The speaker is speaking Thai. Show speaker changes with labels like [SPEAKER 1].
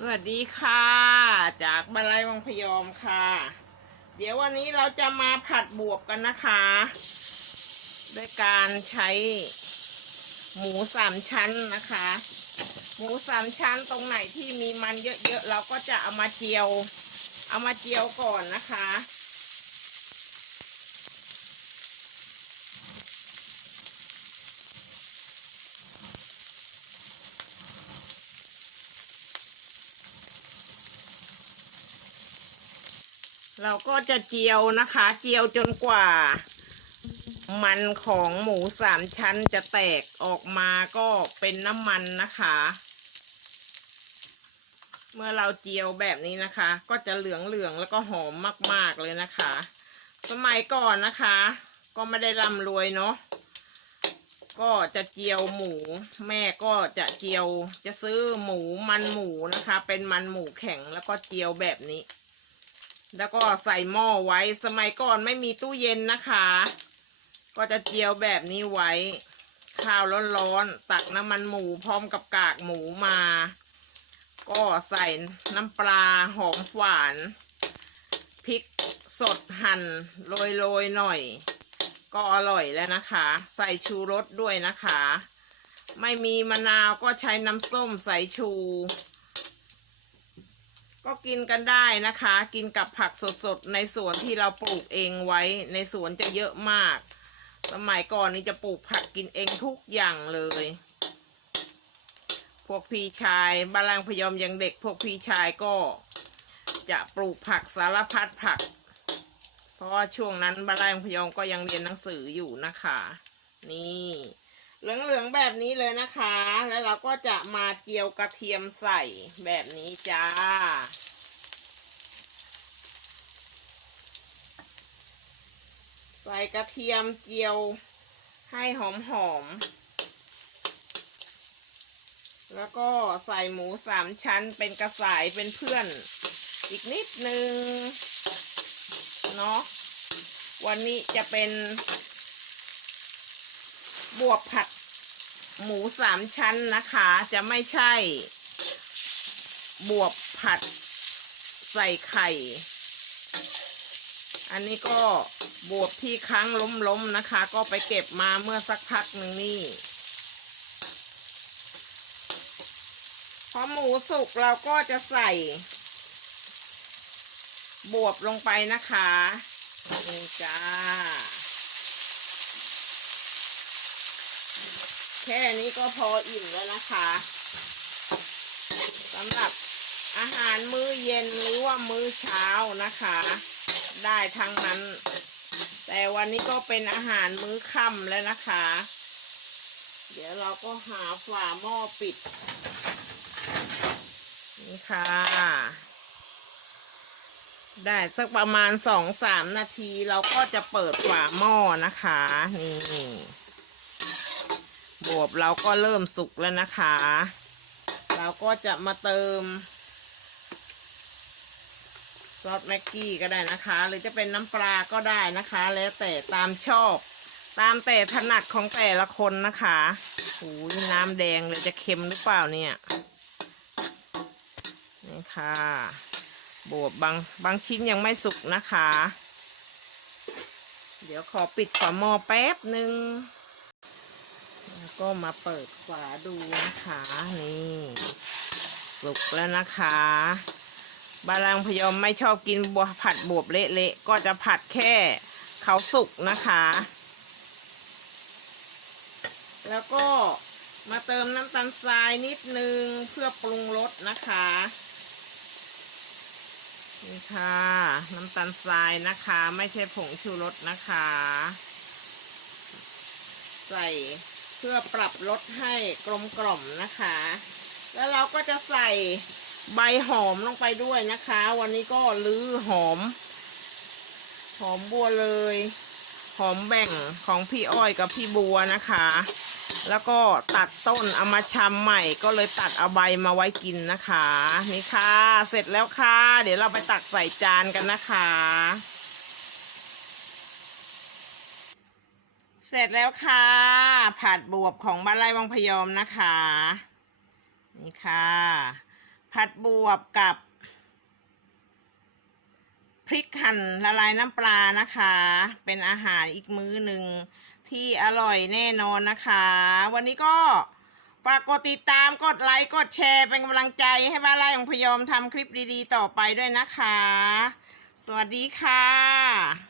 [SPEAKER 1] สวัสดีค่ะ จากบรรลัยวังพยอมค่ะ เดี๋ยววันนี้เราจะมาผัดบวบกันนะคะ ด้วยการใช้หมูสามชั้นนะคะ หมูสามชั้นตรงไหนที่มีมันเยอะๆเราก็จะเอามาเจียว เอามาเจียวก่อนนะคะ เราก็จะเจียวนะคะ เจียวจนกว่า มันของหมูสามชั้นจะแตกออกมาก็เป็นน้ำมันนะคะ เมื่อเราเจียวแบบนี้นะคะ ก็จะเหลืองๆแล้วก็หอมมากๆเลยนะคะ สมัยก่อนนะคะ ก็ไม่ได้ร่ำรวยเนาะก็จะเจียวหมู แม่ก็จะเจียวจะซื้อหมูมันหมูนะคะ เป็นมันหมูแข็งแล้วก็เจียวแบบนี้ แล้วก็ใส่หม้อไว้ สมัยก่อนไม่มีตู้เย็นนะคะ ก็จะเจียวแบบนี้ไว้ ข้าวร้อนๆ ตักน้ำมันหมูพร้อมกับกากหมูมา ก็ใส่น้ำปลาหอมหวานพริกสดหั่นโรยๆหน่อย ก็อร่อยแล้วนะคะ ใส่ชูรสด้วยนะคะ ไม่มีมะนาวก็ใช้น้ำส้มใส่ชู ก็กินกันได้นะคะ กินกับผักสดๆในสวนที่เราปลูกเองไว้ในสวนจะเยอะมาก สมัยก่อนนี้จะปลูกผักกินเองทุกอย่างเลย พวกพี่ชายบาลังพยอมยังเด็ก พวกพี่ชายก็จะปลูกผักสารพัดผัก เพราะว่าช่วงนั้นบาลังพยอมก็ยังเรียนหนังสืออยู่นะคะ นี่เหลืองๆแบบนี้เลยนะคะ แล้วเราก็จะมาเจียวกระเทียมใส่แบบนี้จ้า ใส่กระเทียมเจียวให้หอมๆแล้วก็ใส่หมูสามชั้นเป็นกระสายเป็นเพื่อน อีกนิดนึง เนาะ วันนี้จะเป็นบวบผัดหมูสามชั้นนะคะ จะไม่ใช่ บวบผัดใส่ไข่ อันนี้ก็บวบที่ค้างล้มๆนะคะ ก็ไปเก็บมาเมื่อสักพักหนึ่งนี่พอหมูสุกเราก็จะใส่ บวบลงไปนะคะนี่จ้า แค่นี้ก็พออิ่มแล้วนะคะสำหรับอาหารมื้อเย็นหรือว่ามื้อเช้านะคะ ได้ทั้งนั้น แต่วันนี้ก็เป็นอาหารมื้อค่ำแล้วนะคะ เดี๋ยวเราก็หาฝาหม้อปิด นี่ค่ะ ได้สักประมาณสองสามนาทีเราก็จะเปิดฝาหม้อนะคะ นี่บวบเราก็เริ่มสุกแล้วนะคะ เราก็จะมาเติม ซอสแม็กกี้ก็ได้นะคะ หรือจะเป็นน้ำปลาก็ได้นะคะ แล้วแต่ตามชอบ ตามแต่ถนัดของแต่ละคนนะคะโอ้ยน้ำแดงเลยจะเค็มหรือเปล่าเนี่ยนี่ค่ะบวบบางบางชิ้นยังไม่สุกนะคะ เดี๋ยวขอปิดฝาหม้อแป๊บหนึ่งแล้วก็มาเปิดฝาดูนะคะ นี่ สุกแล้วนะคะ บาลังพยอมไม่ชอบกินบัวผัดบวบเละๆก็จะผัดแค่เขาสุกนะคะ แล้วก็มาเติมน้ำตาลทรายนิดนึงเพื่อปรุงรสนะคะนี่ค่ะ น้ำตาลทรายนะคะ ไม่ใช่ผงชูรสนะคะ ใส่เพื่อปรับรสให้กลมกล่อมนะคะ แล้วเราก็จะใส่ ใบหอมลงไปด้วยนะคะ วันนี้ก็ลื้อหอม หอมบัวเลย หอมแบ่งของพี่อ้อยกับพี่บัวนะคะ แล้วก็ตัดต้นเอามาชำใหม่ ก็เลยตัดเอาใบมาไว้กินนะคะ นี่ค่ะ เสร็จแล้วค่ะ เดี๋ยวเราไปตักใส่จานกันนะคะ เสร็จแล้วค่ะ ผัดบวบของบ้านไร่วังพยอมนะคะ นี่ค่ะ ผัดบวบกับ พริกหั่นละลายน้ำปลานะคะ เป็นอาหารอีกมื้อหนึ่งที่อร่อยแน่นอนนะคะ วันนี้ก็ฝากกดติดตามกดไลค์กดแชร์เป็นกำลังใจให้บ้านไร่ของพยอมทำคลิปดีๆ ต่อไปด้วยนะคะ สวัสดีค่ะ